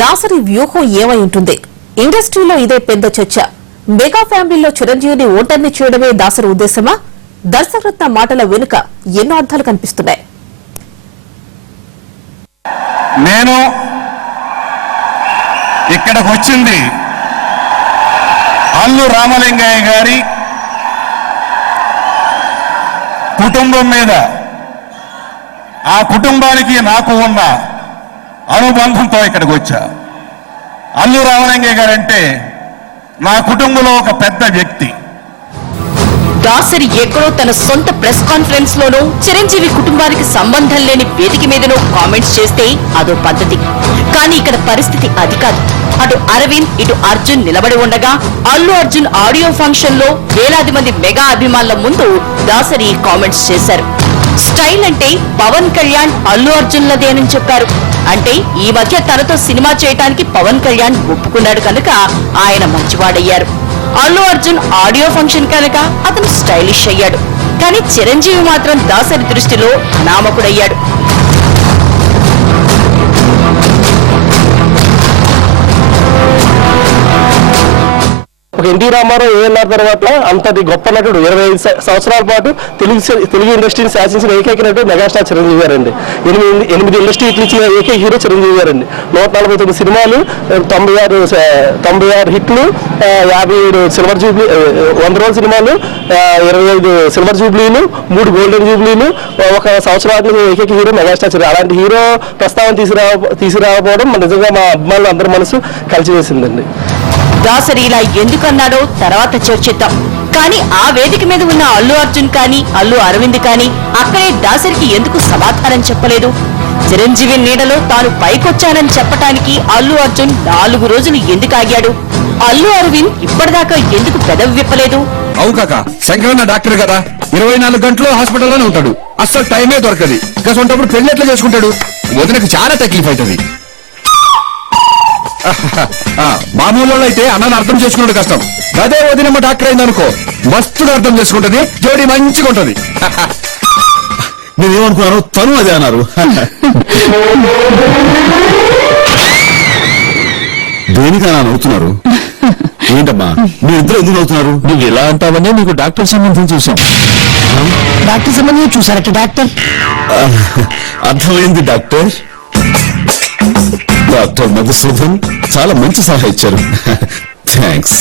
దాసరి వ్యూహం ఏమై ఉంటుంది? ఇండస్ట్రీలో ఇదే పెద్ద చర్చ. మెగా ఫ్యామిలీలో చిరంజీవిని ఓటర్ని చేయడమే దాసరి ఉద్దేశమా? దర్శకరత్న మాటల వెనుక ఎన్నో అర్థాలు కనిపిస్తున్నాయి. నేను ఇక్కడికి వచ్చింది అల్లు రామలింగయ్య గారి కుటుంబం మీద, ఆ కుటుంబానికి నాకు ఉన్న అనుబంధంతో ఇక్కడికి వచ్చా. అల్లు రామలింగయ్య గారంటే నా కుటుంబంలో ఒక పెద్ద వ్యక్తి. దాసరి ఎక్కడో తన సొంత ప్రెస్ కాన్ఫరెన్స్ లోనూ చిరంజీవి కుటుంబానికి సంబంధం లేని వేదిక మీదనో కామెంట్స్ చేస్తే అదో పద్ధతి. కానీ ఇక్కడ పరిస్థితి అది కాదు. అటు అరవింద్ ఇటు అర్జున్ నిలబడి ఉండగా అల్లు అర్జున్ ఆడియో ఫంక్షన్ లో వేలాది మంది మెగా అభిమానుల ముందు దాసరి కామెంట్స్ చేశారు. స్టైల్ అంటే పవన్ కళ్యాణ్ అల్లు అర్జున్లదేనని చెప్పారు. అంటే ఈ మధ్య తనతో సినిమా చేయడానికి పవన్ కళ్యాణ్ ఒప్పుకున్నాడు కనుక ఆయన మంచివాడయ్యారు. అల్లు అర్జున్ ఆడియో ఫంక్షన్ కనుక అతను స్టైలిష్ అయ్యాడు. కానీ చిరంజీవి మాత్రం దాసరి దృష్టిలో అనామకుడయ్యాడు. ఒక ఎన్టీ రామారావు ఏఎన్ఆర్ తర్వాత అంతటి గొప్ప నటుడు 25 సంవత్సరాల పాటు తెలుగు ఇండస్ట్రీని శాసించిన ఏకైక నటుడు మెగాస్టార్ చిరంజీవి గారండి. 8 ఇండస్ట్రీ ఇచ్చిన ఏకైక హీరో చిరంజీవి గారండి. 149 సినిమాలు, 96 హిట్లు, 57 సిల్వర్ జూబ్లీ, 100 రోజుల సినిమాలు, 25 సిల్వర్ జూబ్లీలు, 3 గోల్డెన్ జూబ్లీలు, ఒక సంవత్సరానికి ఏకైక హీరో మెగాస్టార్ చిరంజీవి. అలాంటి హీరో ప్రస్తావన తీసుకురాకపోవడం నిజంగా మా అభిమానులు అందరి మనసు కలిసివేసిందండి. దాసరి ఇలా ఎందుకన్నాడో తర్వాత చర్చిద్దాం. కానీ ఆ వేదిక మీద ఉన్న అల్లు అర్జున్ కానీ అల్లు అరవింద్ కానీ అక్కడే దాసరికి ఎందుకు సమాధానం చెప్పలేదు? చిరంజీవి నీడలో తాను పైకొచ్చానని చెప్పటానికి అల్లు అర్జున్ 4 రోజులు ఎందుకు ఆగాడు? అల్లు అరవింద్ ఇప్పటిదాకా ఎందుకు పెదవి విప్పలేదు? అవు కాక, శంకరన్న డాక్టర్ కదా, 24 గంటలు హాస్పిటల్లోనే ఉంటాడు. అస్సలు టైమే దొరకదు. కసంటప్పుడు పెళ్లి ఎట్లా చేసుకుంటాడు? వదినకు చాలా తక్లీఫ్ అవుతుంది. మామూలు అయితే అన్నను అర్థం చేసుకున్నాడు కష్టం. అదే వదినమ్మ డాక్టర్ అయిందనుకో, మస్తుగా అర్థం చేసుకుంటది, జోడి మంచిగా ఉంటది. నేనేమనుకున్నాను, తను అదే అన్నారు. దేనికన్నా నవ్వుతున్నారు? ఏంటమ్మా మీరిద్దరు ఎందుకు నవ్వుతున్నారు? నువ్వు ఇలా అంటావనే నీకు డాక్టర్ సంబంధం చూసాం. డాక్టర్ సంబంధం చూసారట డాక్టర్? అర్థమైంది డాక్టర్. డాక్టర్ మధుసూదన్ చాలా మంచి సలహా ఇచ్చారు. థ్యాంక్స్.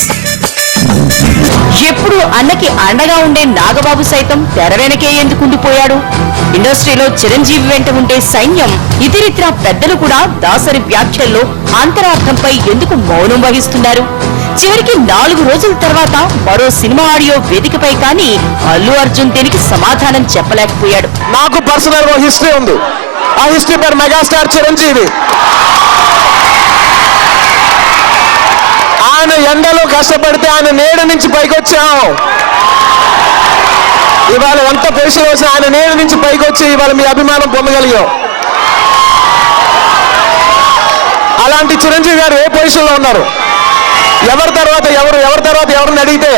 ఎప్పుడు అన్నకి అండగా ఉండే నాగబాబు సైతం తెర వెనకే ఎందుకు ఉండిపోయాడు? ఇండస్ట్రీలో చిరంజీవి వెంట ఉండే సైన్యం, ఇతరితర పెద్దలు కూడా దాసరి వ్యాఖ్యల్లో అంతరార్థంపై ఎందుకు మౌనం వహిస్తున్నారు? చివరికి 4 రోజుల తర్వాత మరో సినిమా ఆడియో వేదికపై కానీ అల్లు అర్జున్ దీనికి సమాధానం చెప్పలేకపోయాడు. నాకు పర్సనల్ గా హిస్టరీ ఉంది. ఆ హిస్టరీ పేరు మెగాస్టార్ చిరంజీవి. ఆయన ఎండలో కష్టపడితే ఆయన నీడ నుంచి పైకి వచ్చాం. ఇవాళ ఎంత పొజిషన్ వచ్చినా ఆయన నీడ నుంచి పైకి వచ్చి ఇవాళ మీ అభిమానం పొందగలిగాం. అలాంటి చిరంజీవి గారు ఏ పొజిషన్ లో ఉన్నారు? ఎవరి తర్వాత ఎవరిని అడిగితే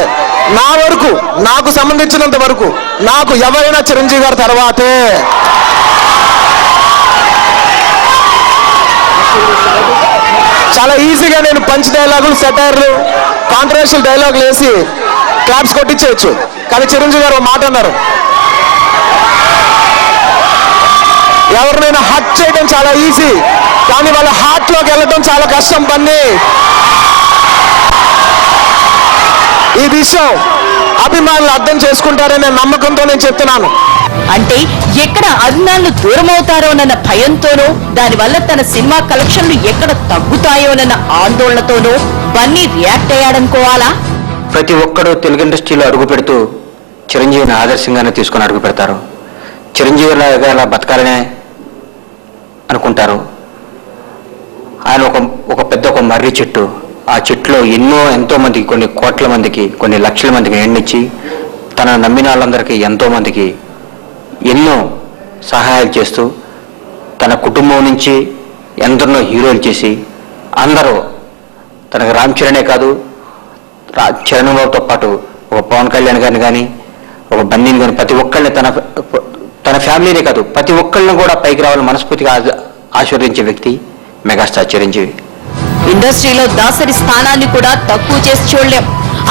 నా వరకు, నాకు సంబంధించినంత వరకు నాకు ఎవరైనా చిరంజీవి గారి తర్వాతే. చాలా ఈజీగా నేను పంచ్ డైలాగులు, సెటైర్లు, కాంట్రవర్షియల్ డైలాగులు వేసి క్లాప్స్ కొట్టించేయచ్చు. కానీ చిరంజీవి గారు మాట అన్నారు, ఎవరినైనా హర్ట్ చేయడం చాలా ఈజీ, కానీ వాళ్ళ హార్ట్ లోకి వెళ్ళడం చాలా కష్టం పని. ఈ విషయం అభిమానులు అర్థం చేసుకుంటారనే నమ్మకంతో నేను చెప్తున్నాను. అంటే ఎక్కడ అభిమానులు దూరమవుతారోనన్న భయంతోనో, దానివల్ల తన సినిమా కలెక్షన్లు ఎక్కడ తగ్గుతాయోనన్న ఆందోళనతోనో బన్నీ రియాక్ట్ అయ్యాడనుకోవాలా? ప్రతి ఒక్కరూ తెలుగు ఇండస్ట్రీలో అడుగు పెడుతూ చిరంజీవిని ఆదర్శంగానే తీసుకొని అడుగు పెడతారు. చిరంజీవిలాగా అలా బతకాలనే అనుకుంటారు. ఆయన ఒక పెద్ద మర్రి చెట్టు. ఆ చెట్టులో ఎంతో మందికి, కొన్ని కోట్ల మందికి, కొన్ని లక్షల మందికి ఎండిచ్చి తన నమ్మిన వాళ్ళందరికీ ఎంతో మందికి ఎన్నో సహాయాలు చేస్తూ తన కుటుంబం నుంచి ఎందరినో హీరోలు చేసి అందరూ తనకు రామ్ చరణే కాదు, చరణ్ బాబుతో పాటు ఒక పవన్ కళ్యాణ్ గారిని కానీ, ఒక బన్నీని కానీ, ప్రతి ఒక్కరిని తన ఫ్యామిలీనే కాదు ప్రతి ఒక్కళ్ళని కూడా పైకి రావాలని మనస్ఫూర్తిగా ఆశీర్వదించే వ్యక్తి మెగాస్టార్ చిరంజీవి. ఇండస్ట్రీలో దాసరి స్థానాన్ని కూడా తక్కువ చేసి చూడలేం.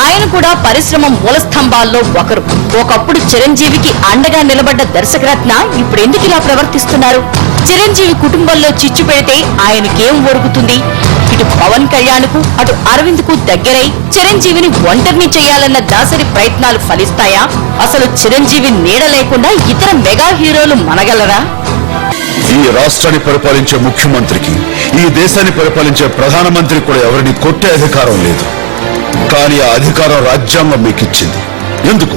ఆయన కూడా పరిశ్రమ మూల స్తంభాల్లో ఒకరు. ఒకప్పుడు చిరంజీవికి అండగా నిలబడ్డ దర్శకరత్న ఇప్పుడు ఎందుకు ఇలా ప్రవర్తిస్తున్నారు? చిరంజీవి కుటుంబంలో చిచ్చు పెడితే ఆయనకేం ఒరుగుతుంది? ఇటు పవన్ కళ్యాణ్ కు అటు అరవింద్ కు దగ్గరై చిరంజీవిని ఒంటరిని చేయాలన్న దాసరి ప్రయత్నాలు ఫలిస్తాయా? అసలు చిరంజీవి నీడ లేకుండా ఇతర మెగా హీరోలు మనగలరా? ఈ రాష్ట్రాన్ని పరిపాలించే ముఖ్యమంత్రికి, ఈ దేశాన్ని పరిపాలించే ప్రధానమంత్రికి కూడా ఎవరిని కొట్టే అధికారం లేదు. కానీ ఆ అధికారం రాజ్యాంగం మీకు ఇచ్చింది. ఎందుకు?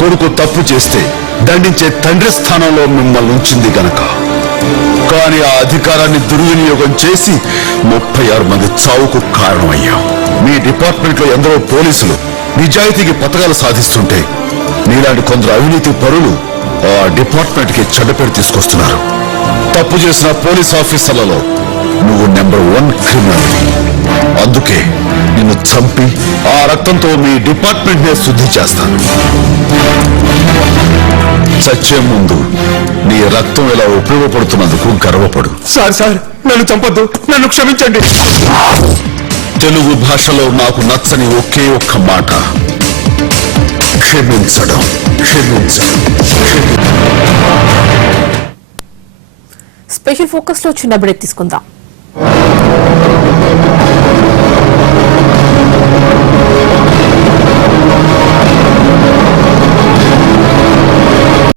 కొడుకు తప్పు చేస్తే దండించే తండ్రి స్థానంలో మిమ్మల్ని ఉంచింది గనక. కానీ ఆ అధికారాన్ని దుర్వినియోగం చేసి 36 మంది చావుకు కారణమయ్యాం. మీ డిపార్ట్మెంట్ లో ఎందరో పోలీసులు నిజాయితీకి పథకాలు సాధిస్తుంటే మీలాంటి కొందరు అవినీతి పరులు ఆ డిపార్ట్మెంట్ కి చెడ్డ పేరు తీసుకొస్తున్నారు. తప్పు చేసిన పోలీస్ ఆఫీసర్లలో నువ్వు నెంబర్ 1 క్రిమినల్. అందుకే నిన్ను చంపి ఆ రక్తంతో మీ డిపార్ట్మెంట్ నే శుద్ధి చేస్తాను. చచ్చే ముందు నీ రక్తం ఇలా ఉపయోగపడుతున్నందుకు గర్వపడు. సార్ నన్ను చంపొద్దు, నన్ను క్షమించండి. తెలుగు భాషలో నాకు నచ్చని ఒకే ఒక్క మాట క్షమించడం. స్పెషల్ ఫోకస్ లో చిన్న బ్రేక్ తీసుకుందాం.